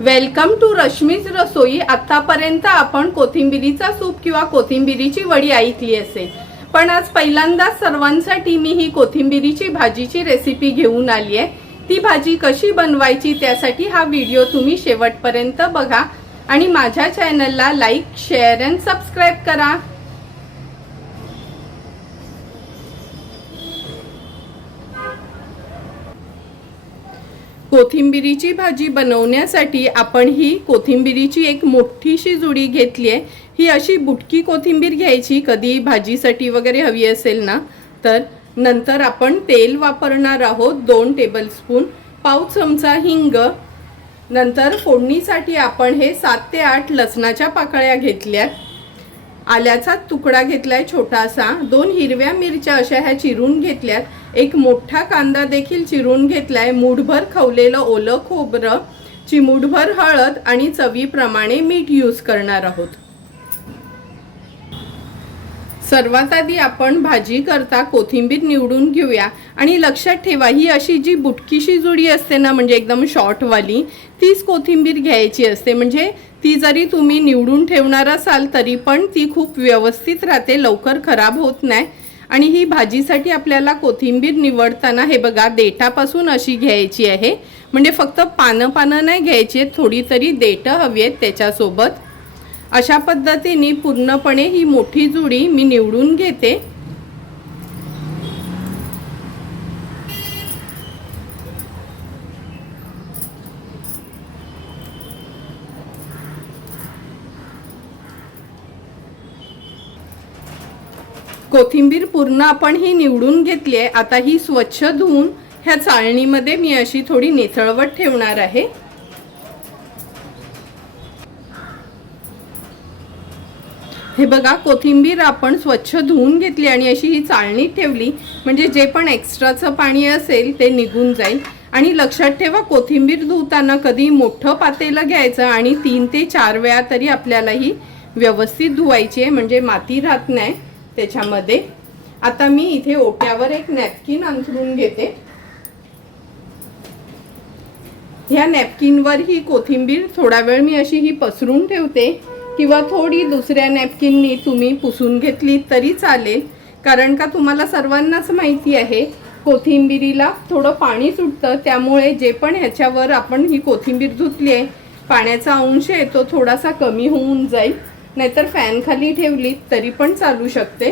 Welcome to Rashmi's रसोई. आतापर्यंत आपण कोथिंबिरीचा soup किंवा कोथिंबिरीची वडी ऐकली असेल. पण आज पहिल्यांदाच सर्वांसाठी मी ही कोथिंबिरीची भाजीची रेसिपी घेऊन आली आहे. ती भाजी कशी बनवायची त्यासाठी हा व्हिडिओ तुम्ही शेवटपर्यंत बघा. आणि माझ्या चॅनलला लाईक शेअर अँड सबस्क्राईब करा. कोथिंबिरीची भाजी बनवण्यासाठी आपण ही कोथिंबिरीची एक मोठीशी जुडी घेतली आहे. ही अशी बुटकी कोथिंबीर घ्यायची कधी भाजीसाठी वगैरे हवी असेल ना तर नंतर आपण तेल वापरणार आहोत दोन टेबलस्पून पाव चमचा हिंग. नंतर फोडणीसाठी आपण हे सात ते आठ लसणाच्या पाकळ्या घेतल्यात आल्याचा तुकडा घेतलाय छोटासा. दोन हिरव्या मिरच्या अशा ह्या चिरून घेतल्यात. एक मोठा कांदा देखील चिरून घेतलाय. मूठभर खवलेलं ओलं खोबरं चिमूटभर हळद आणि चवीप्रमाणे मीठ यूज करणार आहोत. सर्वात आधी आपण भाजी करता कोथिंबीर निवडून घेऊया. आणि लक्षात ठेवा ही अशी जी बुटकीशी जुडी असते ना म्हणजे एकदम शॉर्टवाली तीच कोथिंबीर घ्यायची असते. म्हणजे ती जरी तुम्ही निवडून ठेवणार असाल तरी पण ती खूप व्यवस्थित राहते लवकर खराब होत नाही. आणि ही भाजीसाठी आपल्याला कोथिंबीर निवडताना हे बघा देठापासून अशी घ्यायची आहे. म्हणजे फक्त पानं पानं नाही घ्यायची आहेत थोडी तरी देठं हवी आहेत त्याच्यासोबत. अशा पद्धतीने पूर्णपणे ही मोठी जुडी मी निवडून घेते. कोथिंबीर पूर्ण आपण ही निवडून घेतली आहे. आता ही स्वच्छ धुवून ह्या चाळणीमध्ये मी अशी थोडी निथळवत ठेवणार आहे. हे बघा कोथिंबीर आपण स्वच्छ धुवून घेतली आणि अशी ही चाळणी ठेवली. म्हणजे जे पण एक्स्ट्राचं पाणी असेल ते निघून जाईल. आणि लक्षात ठेवा कोथिंबीर धुताना कधी मोठं पातेलं घ्यायचं आणि तीन ते चार वेळा तरी आपल्याला ही व्यवस्थित धुवायची आहे. म्हणजे माती राहत नाही. त्याच्यामध्ये. आता मी इथे ओट्यावर एक नॅपकिन अंथरून घेते. ह्या नॅपकिनवर ही कोथिंबीर थोडा वेळ मी अशी ही पसरून ठेवते किंवा थोडी दुसऱ्या नॅपकिननी तुम्ही पुसून घेतली तरी चालेल. कारण का तुम्हाला सर्वांनाच माहिती आहे कोथिंबिरीला थोडं पाणी सुटतं त्यामुळे जे पण ह्याच्यावर आपण ही कोथिंबीर धुतली आहे पाण्याचा अंश आहे तो थोडासा कमी होऊन जाईल. नाहीतर फॅन खाली ठेवली तरी पण चालू शकते.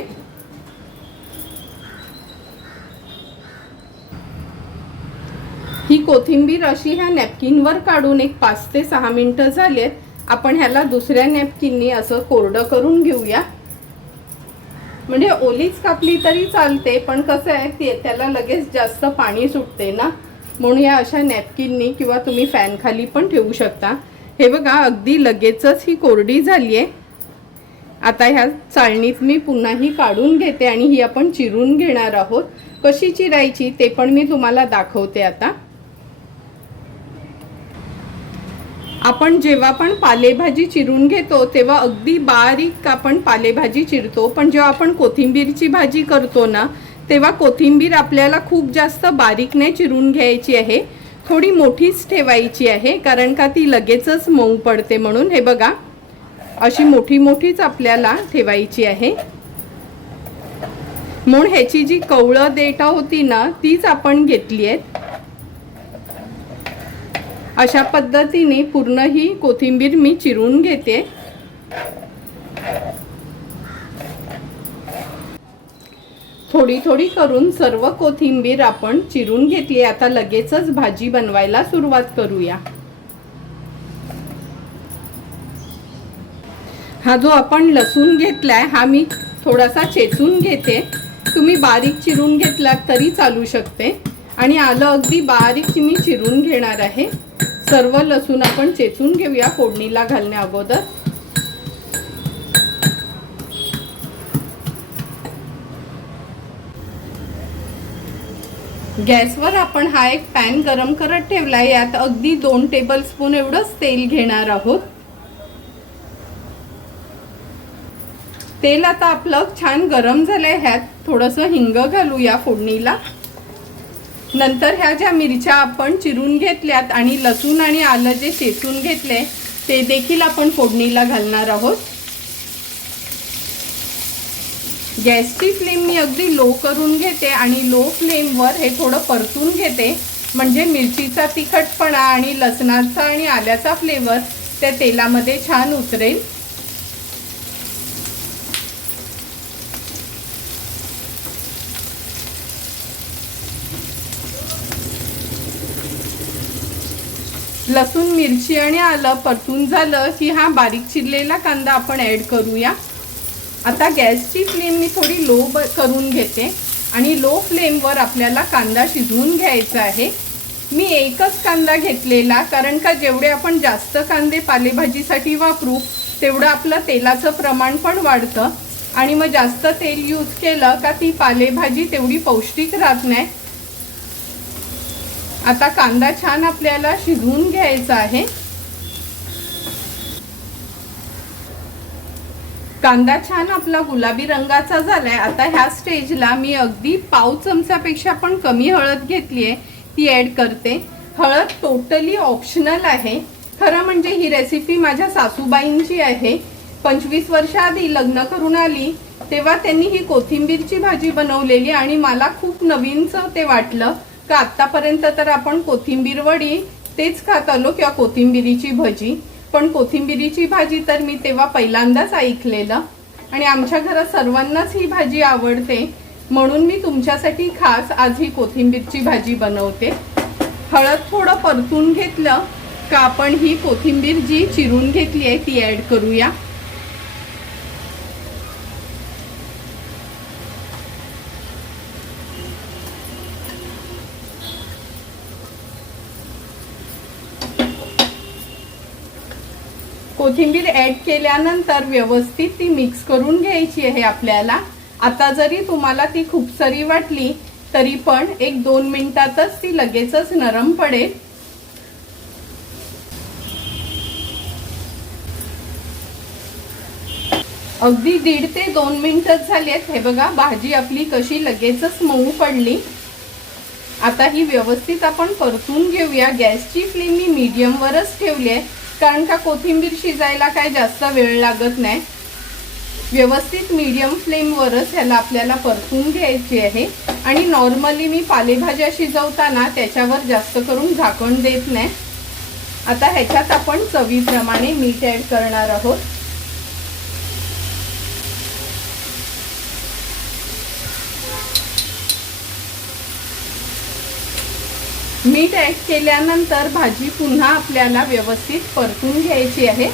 ही कोथिंबीर अशी ह्या नॅपकिनवर काढून एक पाच ते सहा मिनटं झालेत. आपण ह्याला दुसऱ्या नॅपकिननी असं कोरडं करून घेऊया. म्हणजे ओलीच कापली तरी चालते पण कसं आहे ते त्याला लगेच जास्त पाणी सुटते ना. म्हणून या अशा नॅपकिननी किंवा तुम्ही फॅन खाली पण ठेवू शकता. हे बघा अगदी लगेचच ही कोरडी झाली आहे आता ह्या चाळणीत मी पुन्हा ही काढून घेते आणि ही आपण चिरून घेणार आहोत. कशी चिरायची ते पण मी तुम्हाला दाखवते आता. आपण जेव्हा पण पालेभाजी चिरून घेतो तेव्हा अगदी बारीक आपण पालेभाजी चिरतो. पण जेव्हा आपण कोथिंबीरची भाजी करतो ना तेव्हा कोथिंबीर आपल्याला खूप जास्त बारीक नाही चिरून घ्यायची आहे. थोडी मोठीच ठेवायची आहे कारण का ती लगेचच मऊ पडते म्हणून. हे बघा. अशी मोठी मोठीच आपल्याला ठेवायची आहे. म्हणून ह्याची जी कवळं देटा होती ना तीच आपण घेतली आहेत. अशा पद्धतीने पूर्ण ही कोथिंबीर मी चिरून घेते. थोडी थोडी करून सर्व कोथिंबीर आपण चिरून घेतली. आता लगेचच भाजी बनवायला सुरुवात करूया. हा जो आपण लसूण घेतलाय हा मी थोडासा चेचून घेते. तुम्ही बारीक चिरून घेतलात तरी चालू शकते. आणि आलं अगदी बारीक मी चिरून घेणार आहे. सर्व लसूण आपण चेचून घेऊया फोडणीला घालण्या अगोदर. गॅसवर आपण हा एक पॅन गरम करत ठेवला यात अगदी दोन टेबल स्पून एवढंच तेल घेणार आहोत. तेल आता आपलं छान गरम झालंय ह्यात थोडंसं हिंग घालू या फोडणीला. नंतर ह्या ज्या मिरच्या आपण चिरून घेतल्यात आणि लसूण आणि आलं जे शेचून घेतले ते देखील आपण फोडणीला घालणार आहोत. गॅसची फ्लेम मी अगदी लो करून घेते आणि लो फ्लेमवर हे थोडं परतून घेते. म्हणजे मिरचीचा तिखटपणा आणि लसणाचा आणि आल्याचा फ्लेवर त्या तेलामध्ये छान उतरेल. लसूण मिरची आणि आलं परतून झालं की हा बारीक चिरलेला कांदा आपण ॲड करूया. आता गॅसची फ्लेम मी थोडी लो ब करून घेते आणि लो फ्लेमवर आपल्याला कांदा शिजवून घ्यायचा आहे. मी एकच कांदा घेतलेला कारण का जेवढे आपण जास्त कांदे पालेभाजीसाठी वापरू तेवढं आपलं तेलाचं प्रमाण पण वाढतं. आणि मग जास्त तेल यूज केलं का ती पालेभाजी तेवढी पौष्टिक राहत नाही. आता कांदा छान आपल्याला शिजवून घ्यायचा आहे. कांदा छान आपला गुलाबी रंगाचा झालाय. आता ह्या स्टेजला मी अगदी पाव चमचापेक्षा पण कमी हळद घेतली आहे. ती ॲड करते. हळद टोटली ऑप्शनल आहे. खरं म्हणजे ही रेसिपी माझ्या सासूबाईंची आहे. पंचवीस वर्षाआधी लग्न करून आली तेव्हा त्यांनी ही कोथिंबीरची भाजी बनवलेली आणि मला खूप नवीनचं ते वाटलं. तर आत्तापर्यंत तर आपण कोथिंबीर वडी तेच खात आलो किंवा कोथिंबिरीची भजी. पण कोथिंबिरीची भाजी तर मी तेव्हा पहिल्यांदाच ऐकलेलं. आणि आमच्या घरात सर्वांनाच ही भाजी आवडते. म्हणून मी तुमच्यासाठी खास आज ही कोथिंबीरची भाजी बनवते. हळद थोडं परतून घेतलं का आपण ही कोथिंबीर जी चिरून घेतली आहे ती ॲड करूया. कोथिंबीर ॲड केल्यानंतर व्यवस्थित ती मिक्स करून घ्यायची आहे आपल्याला. आता जरी तुम्हाला ती खूप सरी वाटली तरी पण एक दोन मिनिटातच ती लगेचच नरम पडेल. अगदी दीड ते दोन मिनिटच झालेत. हे बघा भाजी आपली कशी लगेचच मऊ पडली. आता ही व्यवस्थित आपण परतून घेऊया. गॅसची फ्लेम मी मीडियमवरच ठेवली आहे. कारण का कोथिंबीर शिजायला काय जास्त वेळ लागत नाही. व्यवस्थित मीडियम फ्लेमवरच ह्याला आपल्याला परतून घ्यायची आहे. आणि नॉर्मली मी पालेभाज्या शिजवताना त्याच्यावर जास्त करून झाकण देत नाही. आता ह्याच्यात आपण चवीप्रमाणे मीठ ॲड करणार आहोत. मीठ ॲड केल्यानंतर भाजी पुन्हा आपल्याला व्यवस्थित परतून घ्यायची आहे.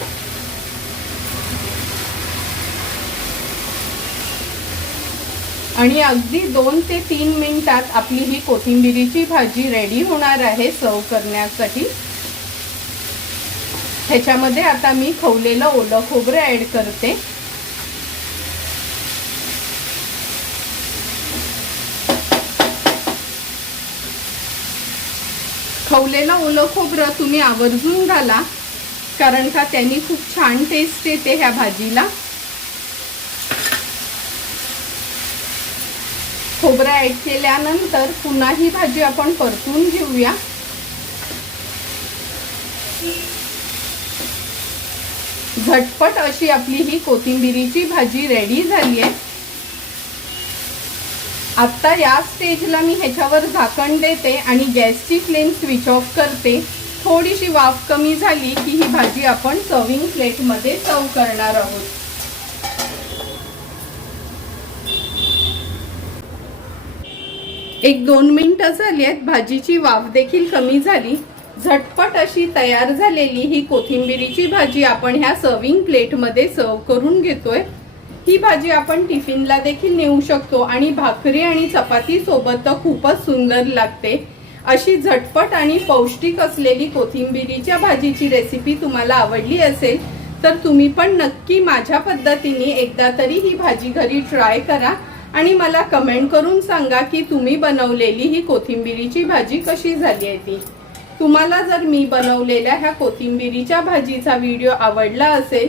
आणि अगदी दोन ते तीन मिनिटात आपली ही कोथिंबिरीची भाजी रेडी होणार आहे सर्व करण्यासाठी. ह्याच्यामध्ये आता मी खवलेलं ओलं खोबरं ॲड करते. खवलेलं ओलं खोबरं तुम्ही आवर्जून घाला कारण का त्यांनी खूप छान टेस्ट येते ह्या भाजीला. खोबरं ॲड केल्यानंतर पुन्हा ही भाजी आपण परतून घेऊया. झटपट अशी आपली ही कोथिंबिरीची भाजी रेडी झाली आहे. आत्ता या स्टेजला मी ह्याच्यावर झाकण देते आणि गॅसची फ्लेम स्विच ऑफ करते. थोडीशी वाफ कमी झाली की ही भाजी आपण सर्विंग प्लेटमध्ये सर्व करणार आहोत. एक दोन मिनटं झाली आहेत भाजीची वाफ देखील कमी झाली. झटपट अशी तयार झालेली ही कोथिंबिरीची भाजी आपण ह्या सर्विंग प्लेटमध्ये सर्व करून घेतोय. ही भाजी आपण टिफिनला देखील नेऊ शकतो आणि भाकरी आणि चपाती सोबत तर खूपच सुंदर लागते. अशी झटपट आणि पौष्टिक असलेली कोथिंबिरीच्या भाजीची रेसिपी तुम्हाला आवडली असेल तर तुम्ही पण नक्की माझ्या पद्धतीने एकदा तरी ही भाजी घरी ट्राय करा आणि मला कमेंट करून सांगा की तुम्ही बनवलेली ही कोथिंबिरीची भाजी कशी झाली आहे ती. तुम्हाला जर मी बनवलेल्या ह्या कोथिंबिरीच्या भाजीचा व्हिडिओ आवडला असेल